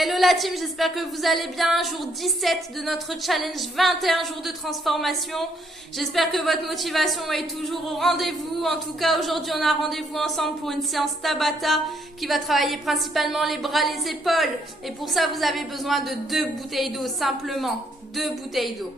Hello la team, j'espère que vous allez bien. Jour 17 de notre challenge 21 jours de transformation. J'espère que votre motivation est toujours au rendez-vous. En tout cas, aujourd'hui, on a rendez-vous ensemble pour une séance Tabata qui va travailler principalement les bras, les épaules. Et pour ça, vous avez besoin de 2 bouteilles d'eau, simplement 2 bouteilles d'eau.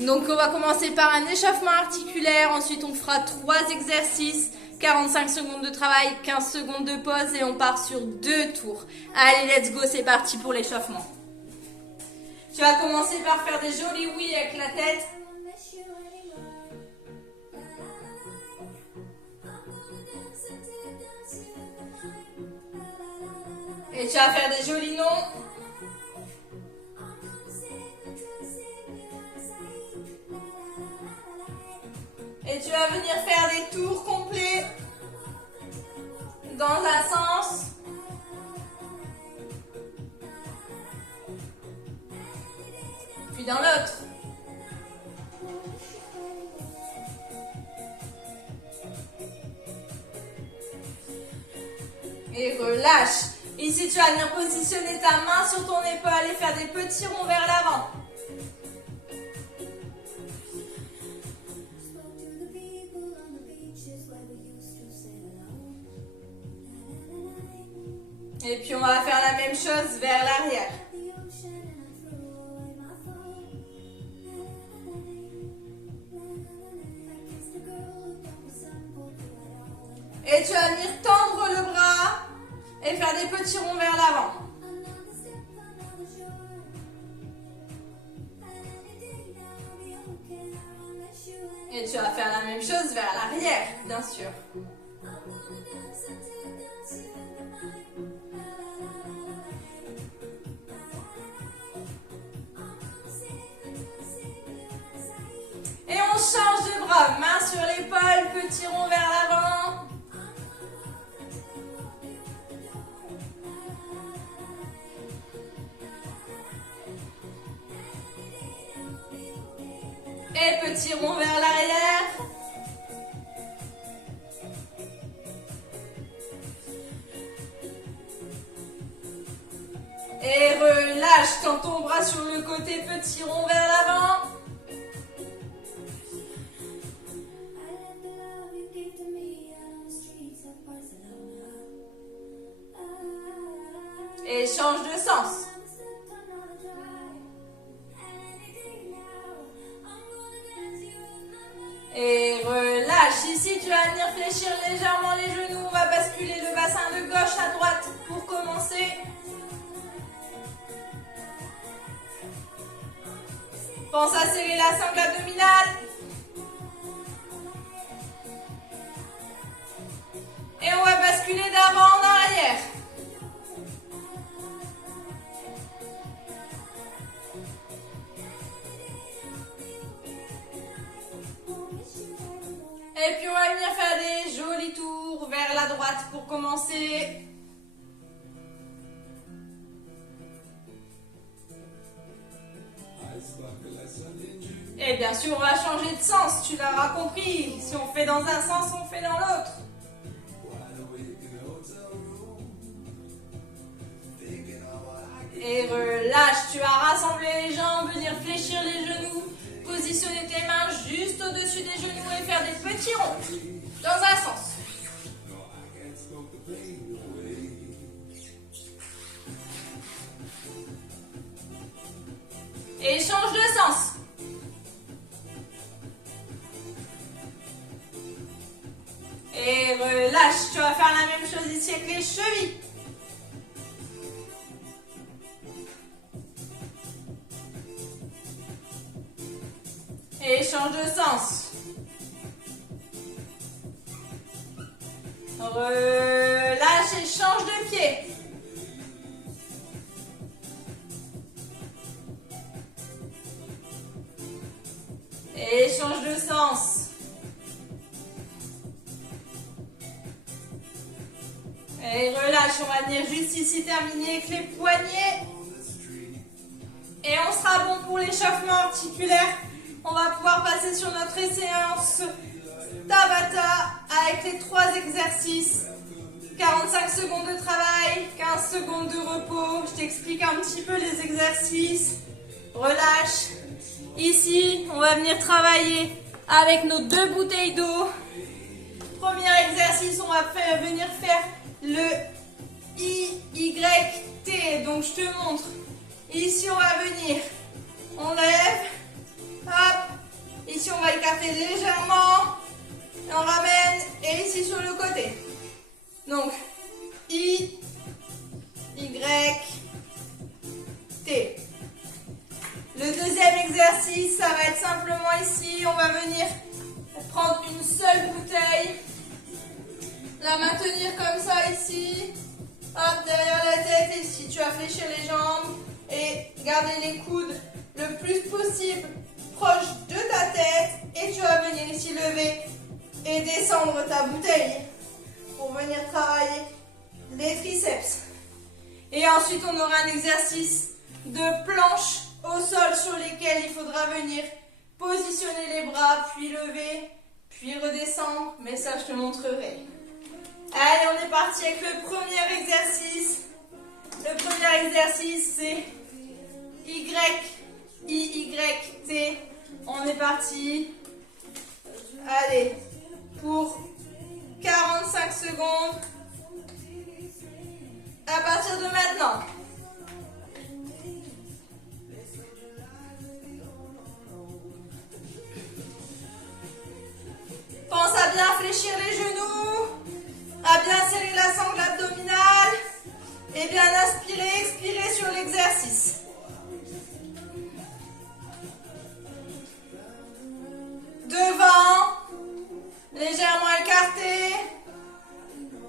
Donc, on va commencer par un échauffement articulaire. Ensuite, on fera 3 exercices. 45 secondes de travail, 15 secondes de pause et on part sur 2 tours. Allez, let's go, c'est parti pour l'échauffement. Tu vas commencer par faire des jolis oui avec la tête. Et tu vas faire des jolis non. Et tu vas venir faire des tours complets dans un sens. Puis dans l'autre. Et relâche. Ici, tu vas venir positionner ta main sur ton épaule et faire des petits ronds vers l'avant. Et puis on va faire la même chose vers l'arrière. Et tu vas venir tendre le bras et faire des petits ronds vers l'avant. Et tu vas faire la même chose vers l'arrière, bien sûr. Et on change de bras, main sur l'épaule, petit rond vers l'avant. Et petit rond vers l'arrière. Et relâche, tends ton bras sur le côté, petit rond vers l'avant. Et change de sens. Et relâche. Ici, tu vas venir fléchir légèrement les genoux. On va basculer le bassin de gauche à droite pour commencer. Pense à serrer la sangle abdominale. Et on va basculer d'avant en arrière. Et puis on va venir faire des jolis tours vers la droite pour commencer. Et bien sûr on va changer de sens, tu l'auras compris. Si on fait dans un sens, on fait dans l'autre. Et relâche, tu vas rassembler les jambes, venir fléchir les genoux. Positionner tes mains juste au-dessus des genoux et faire des petits ronds dans un sens. Et change de sens. Et relâche, tu vas faire la même chose ici avec les chevilles. Et change de sens. Relâche et change de pied. Et change de sens. Et relâche, on va venir juste ici terminer avec les poignets. Et on sera bon pour l'échauffement articulaire. On va pouvoir passer sur notre séance Tabata avec les 3 exercices. 45 secondes de travail, 15 secondes de repos. Je t'explique un petit peu les exercices. Relâche. Ici, on va venir travailler avec nos 2 bouteilles d'eau. Premier exercice, on va venir faire le IYT. Donc, je te montre. Ici, on va venir. On lève. Hop. Ici, on va écarter légèrement. Et on ramène. Et ici, sur le côté. Donc, I, Y, T. Le deuxième exercice, ça va être simplement ici. On va venir prendre une seule bouteille. La maintenir comme ça ici. Hop, derrière la tête. Et ici, tu vas fléchir les jambes. Et garder les coudes le plus possible proche de ta tête. Et tu vas venir ici lever et descendre ta bouteille pour venir travailler les triceps. Et ensuite, on aura un exercice de planche au sol sur lesquels il faudra venir positionner les bras, puis lever, puis redescendre. Mais ça, je te montrerai. Allez, on est parti avec le premier exercice. Le premier exercice, c'est Y-I-Y-T. On est parti. Allez, pour 45 secondes. À partir de maintenant. Pense à bien fléchir les genoux, à bien serrer la sangle abdominale et bien inspirer, expirer sur l'exercice. Devant, légèrement écarté,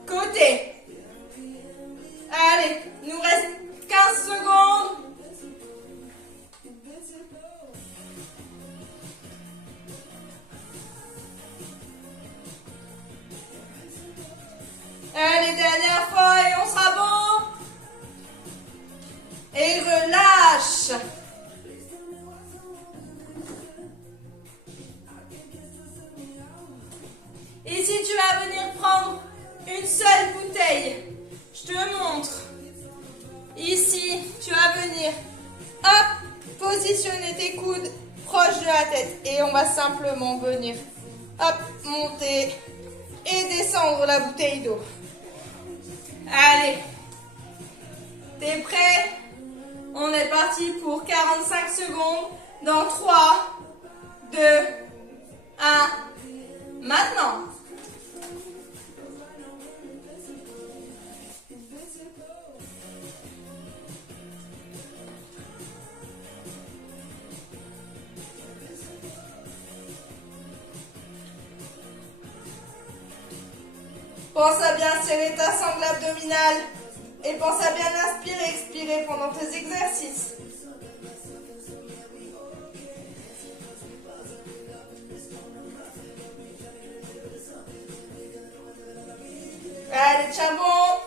côté. Allez, il nous reste 15 secondes. Allez, dernière fois et on sera bon. Et relâche. Ici, tu vas venir prendre une seule bouteille. Je te montre. Ici, tu vas venir, hop, positionner tes coudes proches de la tête. Et on va simplement venir, hop, monter et descendre la bouteille d'eau. Allez, t'es prêt? On est parti pour 45 secondes. Dans 3, 2, 1, maintenant. Pense à bien serrer ta sangle abdominale et pense à bien inspirer et expirer pendant tes exercices. Allez, tiens bon.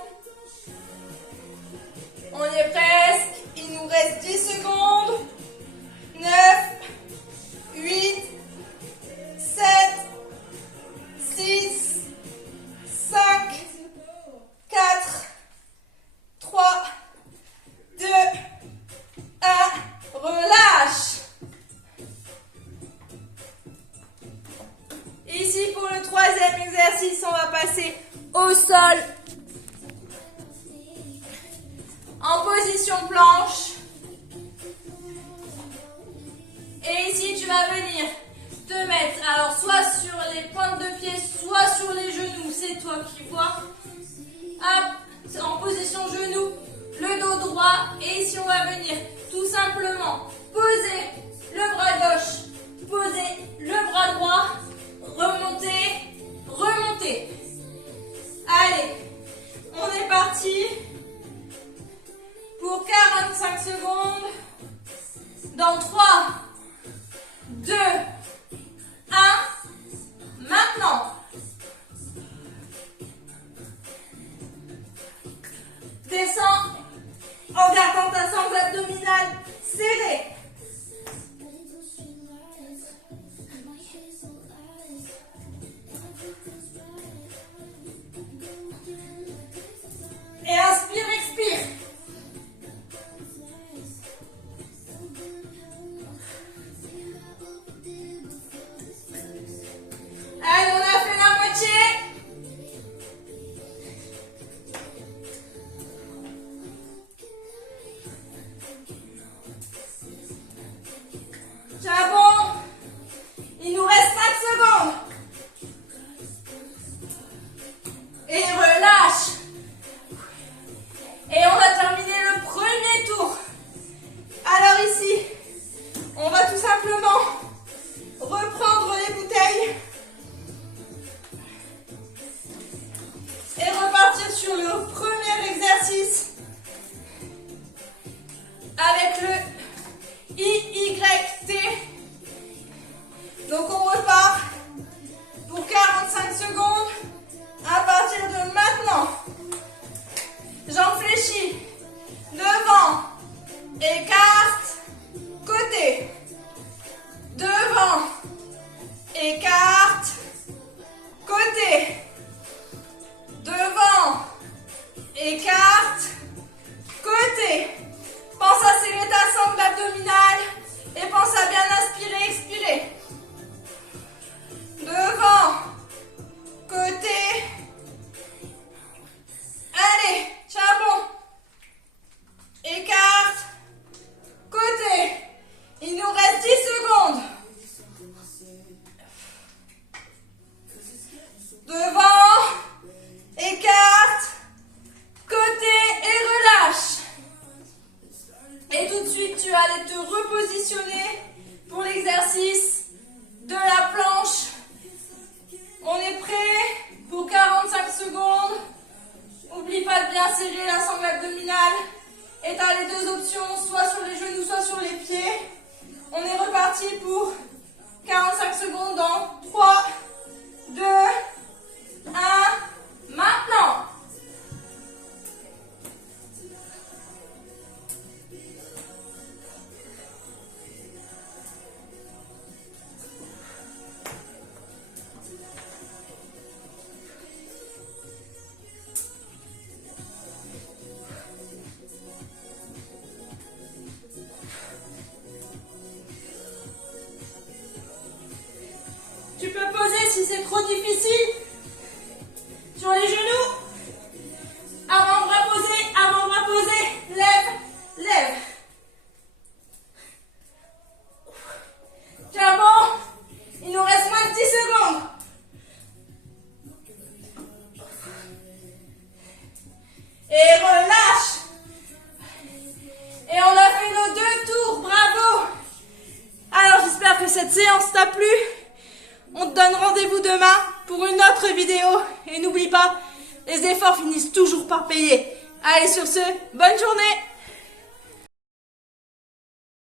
On y est presque. Il nous reste 10 secondes. 9, 8, 7, 6, 5, 4, 3, 2, 1, relâche. Ici, pour le troisième exercice, on va passer au sol, en position planche. Et ici, tu vas venir te mettre, alors soit sur les pointes de pied, soit sur les genoux, c'est toi qui vois. Hop, en position genou, le dos droit. Et ici, on va venir tout simplement poser le bras gauche, poser le bras droit, remonter, remonter. Allez, on est parti pour 45 secondes. Dans 3, 2, 1, maintenant. Descends en gardant ta sangle abdominale serrée. Et inspire, expire. avec le IYT. Donc on repart pour 45 secondes à partir de maintenant. Jambes fléchies, devant, écarte, côté, devant, écarte, côté, devant, écarte, côté. Pense à serrer ta sangle abdominale et pense à bien inspirer, expirer. Devant, côté. Allez, charbon. Écarte, côté. Il nous reste 10 secondes. Devant, écarte, côté et relâche. Et tout de suite, tu vas aller te repositionner pour l'exercice de la planche. On est prêt pour 45 secondes. N'oublie pas de bien serrer la sangle abdominale. Et tu as les deux options, soit sur les genoux, soit sur les pieds. On est reparti pour 45 secondes dans 3, 2, 1, maintenant. Tu peux poser si c'est trop difficile sur les genoux. Avant-bras posé, lève, lève. Tiens bon, il nous reste moins de 10 secondes. Et relâche. Et on a fait nos 2 tours, bravo. Alors j'espère que cette séance t'a plu. On te donne rendez-vous demain pour une autre vidéo. Et n'oublie pas, les efforts finissent toujours par payer. Allez sur ce, bonne journée.